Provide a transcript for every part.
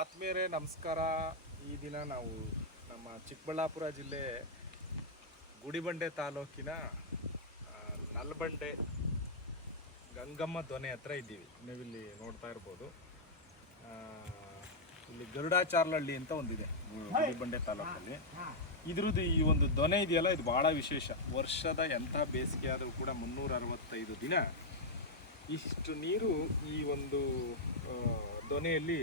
ಆತ್ಮೀಯರೇ ನಮಸ್ಕಾರ. ಈ ದಿನ ನಾವು ನಮ್ಮ ಚಿಕ್ಕಬಳ್ಳಾಪುರ ಜಿಲ್ಲೆ ಗುಡಿಬಂಡೆ ತಾಲೂಕಿನ ನಲ್ಬಂಡೆ ಗಂಗಮ್ಮ ದೊನೆ ಹತ್ರ ಇದ್ದೀವಿ. ನೀವಿಲ್ಲಿ ನೋಡ್ತಾ ಇರ್ಬೋದು. ಇಲ್ಲಿ ಗರುಡಾಚಾರ್ಲಹಳ್ಳಿ ಅಂತ ಒಂದಿದೆ ಗುಡಿಬಂಡೆ ತಾಲೂಕಲ್ಲಿ. ಇದ್ರದ್ದು ಈ ಒಂದು ದೊನೆ ಇದೆಯಲ್ಲ ಇದು ಭಾಳ ವಿಶೇಷ. ವರ್ಷದ ಎಂಥ ಬೇಸಿಗೆ ಆದರೂ ಕೂಡ ಮುನ್ನೂರ ಅರವತ್ತೈದು ದಿನ ಇಷ್ಟು ನೀರು ಈ ಒಂದು ದೊನೆಯಲ್ಲಿ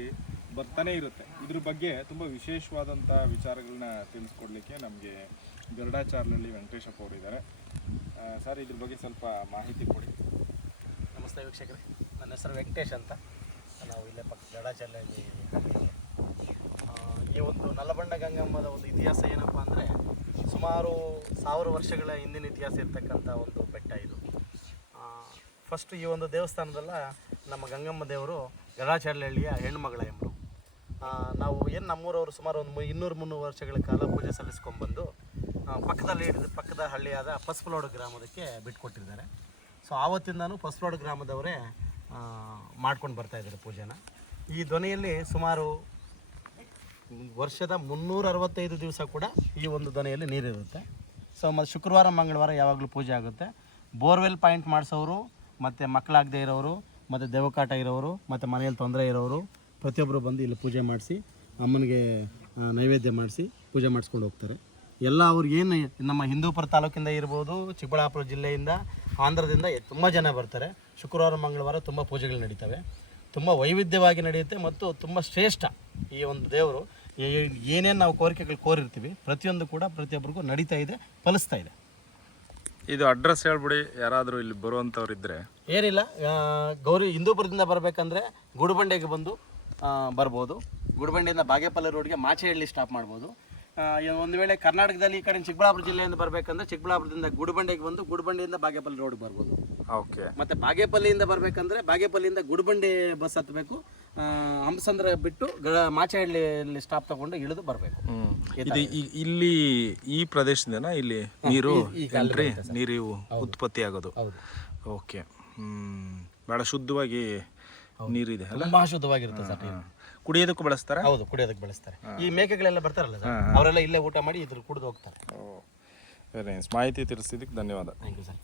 ಬರ್ತಾನೆ ಇರುತ್ತೆ. ಇದ್ರ ಬಗ್ಗೆ ತುಂಬ ವಿಶೇಷವಾದಂಥ ವಿಚಾರಗಳನ್ನ ತಿಳಿಸ್ಕೊಡ್ಲಿಕ್ಕೆ ನಮಗೆ ಗರುಡಾಚಾರ್ಲಹಳ್ಳಿ ವೆಂಕಟೇಶಪ್ಪ ಅವರು ಇದ್ದಾರೆ ಸರ್, ಇದ್ರ ಬಗ್ಗೆ ಸ್ವಲ್ಪ ಮಾಹಿತಿ ಕೊಡಿ. ನಮಸ್ತೆ ವೀಕ್ಷಕರೇ. ನನ್ನ ಹೆಸರು ವೆಂಕಟೇಶ್ ಅಂತ. ನಾವು ಇಲ್ಲೇ ಪಕ್ಕ ಗಡಾಚಲ್ಲಿ ಈ ಒಂದು ನಲ್ಲಬಂಡ ಗಂಗಮ್ಮದ ಒಂದು ಇತಿಹಾಸ ಏನಪ್ಪ ಅಂದರೆ ಸುಮಾರು ಸಾವಿರ ವರ್ಷಗಳ ಹಿಂದಿನ ಇತಿಹಾಸ ಇರ್ತಕ್ಕಂಥ ಒಂದು ಬೆಟ್ಟ ಇದು. ಫಸ್ಟ್ ಈ ಒಂದು ದೇವಸ್ಥಾನದಲ್ಲ ನಮ್ಮ ಗಂಗಮ್ಮ ದೇವರು ಗಡಾಚರ್ಲಹಳ್ಳಿಯ ಹೆಣ್ಣುಮಗಳ ಎಂಬರು ನಾವು ಏನು ನಮ್ಮೂರವರು ಸುಮಾರು ಒಂದು ಇನ್ನೂರು ಮುನ್ನೂರು ವರ್ಷಗಳ ಕಾಲ ಪೂಜೆ ಸಲ್ಲಿಸ್ಕೊಂಡ್ಬಂದು ಪಕ್ಕದಲ್ಲಿ ಹಿಡಿದು ಪಕ್ಕದ ಹಳ್ಳಿಯಾದ ಪಸ್ಪಲೋಡು ಗ್ರಾಮದಕ್ಕೆ ಬಿಟ್ಕೊಟ್ಟಿದ್ದಾರೆ. ಸೊ, ಆವತ್ತಿಂದನೂ ಪಸ್ಪಲೋಡು ಗ್ರಾಮದವರೇ ಮಾಡ್ಕೊಂಡು ಬರ್ತಾ ಇದ್ದಾರೆ ಪೂಜೆನ. ಈ ಧ್ವನಿಯಲ್ಲಿ ಸುಮಾರು ವರ್ಷದ ಮುನ್ನೂರ ಅರವತ್ತೈದು ದಿವಸ ಕೂಡ ಈ ಒಂದು ಧ್ವನಿಯಲ್ಲಿ ನೀರಿರುತ್ತೆ. ಸೊ ಮತ್ತು ಶುಕ್ರವಾರ, ಮಂಗಳವಾರ ಯಾವಾಗಲೂ ಪೂಜೆ ಆಗುತ್ತೆ. ಬೋರ್ವೆಲ್ ಪಾಯಿಂಟ್ ಮಾಡಿಸೋರು ಮತ್ತು ಮಕ್ಕಳಾಗದೇ ಇರೋರು ಮತ್ತು ದೇವಕಾಟ ಇರೋರು ಮತ್ತು ಮನೆಯಲ್ಲಿ ತೊಂದರೆ ಇರೋರು ಪ್ರತಿಯೊಬ್ಬರು ಬಂದು ಇಲ್ಲಿ ಪೂಜೆ ಮಾಡಿಸಿ ಅಮ್ಮನಿಗೆ ನೈವೇದ್ಯ ಮಾಡಿಸಿ ಪೂಜೆ ಮಾಡಿಸ್ಕೊಂಡು ಹೋಗ್ತಾರೆ. ಎಲ್ಲ ಅವ್ರಿಗೇನು ನಮ್ಮ ಹಿಂದೂಪುರ ತಾಲೂಕಿಂದ ಇರ್ಬೋದು ಚಿಕ್ಕಬಳ್ಳಾಪುರ ಜಿಲ್ಲೆಯಿಂದ ಆಂಧ್ರದಿಂದ ತುಂಬ ಜನ ಬರ್ತಾರೆ. ಶುಕ್ರವಾರ ಮಂಗಳವಾರ ತುಂಬ ಪೂಜೆಗಳು ನಡೀತವೆ. ತುಂಬ ವೈವಿಧ್ಯವಾಗಿ ನಡೆಯುತ್ತೆ ಮತ್ತು ತುಂಬ ಶ್ರೇಷ್ಠ ಈ ಒಂದು ದೇವರು. ಏನೇನು ನಾವು ಕೋರಿಕೆಗಳು ಕೋರಿರ್ತೀವಿ ಪ್ರತಿಯೊಂದು ಕೂಡ ಪ್ರತಿಯೊಬ್ಬರಿಗೂ ನಡೀತಾ ಇದೆ ಫಲಿಸ್ತಾ ಇದೆ. ಇದು ಅಡ್ರೆಸ್ ಹೇಳ್ಬಿಡಿ ಯಾರಾದರೂ ಇಲ್ಲಿ ಬರುವಂಥವ್ರು ಇದ್ದರೆ ಏನಿಲ್ಲ ಗೌರಿ ಹಿಂದೂಪುರದಿಂದ ಬರಬೇಕಂದ್ರೆ ಗುಡುಬಂಡೆಗೆ ಬಂದು ಬರ್ಬೋದು. ಗುಡುಬಂಡೆಯಿಂದ ಬಾಗೇಪಲ್ಲಿ ರೋಡ್ಗೆ ಮಾಚೆಹಳ್ಳಿ ಸ್ಟಾಪ್ ಮಾಡ್ಬೋದು. ಒಂದು ವೇಳೆ ಕರ್ನಾಟಕದಲ್ಲಿ ಈ ಕಡೆ ಚಿಕ್ಕಬಳ್ಳಾಪುರ ಜಿಲ್ಲೆಯಿಂದ ಬರಬೇಕಂದ್ರೆ ಚಿಕ್ಕಬಳ್ಳಾಪುರದಿಂದ ಗುಡಬಂಡೆಗೆ ಬಂದು ಗುಡಬಂಡೆಯಿಂದ ಬಾಗೇಪಲ್ಲಿ ರೋಡ್ ಬರ್ಬೋದು. ಓಕೆ. ಮತ್ತೆ ಬಾಗೇಪಲ್ಲಿಯಿಂದ ಬರಬೇಕಂದ್ರೆ ಬಾಗೇಪಲ್ಲಿಯಿಂದ ಗುಡುಬಂಡೆ ಬಸ್ ಹತ್ತಬೇಕು ಹಂಸಂದ್ರ ಬಿಟ್ಟು ಮಾಚೇಹಳ್ಳಿಯಲ್ಲಿ ಸ್ಟಾಪ್ ತಗೊಂಡು ಇಳಿದು ಬರಬೇಕು. ಇದು ಇಲ್ಲಿ ಈ ಪ್ರದೇಶದಿಂದ ಇಲ್ಲಿ ನೀರು ನೀರು ಉತ್ಪತ್ತಿ ಆಗೋದು ಓಕೆ. ಹ್ಮ್. ಬಹಳ ಶುದ್ಧವಾಗಿ ನೀರಿದೆ ಅಲ್ಲ? ತುಂಬಾ ಶುದ್ಧವಾಗಿರುತ್ತೆ ಸರ್ ನೀರು. ಬಳಸ್ತಾರೆ ಬಳಸ್ತಾರ? ಹೌದು ಕುಡಿಯೋದಕ್ಕೆ ಬಳಸ್ತಾರೆ. ಈ ಮೇಕೆಗಳೆಲ್ಲ ಬರ್ತಾರಲ್ಲ ಸರ್? ಅವರೆಲ್ಲ ಇಲ್ಲೇ ಊಟ ಮಾಡಿ ಇದ್ರ ಕುಡಿದು ಹೋಗ್ತಾರೆ. ವೆರಿ ನೈಸ್ ಮಾಹಿತಿ ತಿಳಿಸಿದ್ದಕ್ಕೆ ಧನ್ಯವಾದ. Thank you sir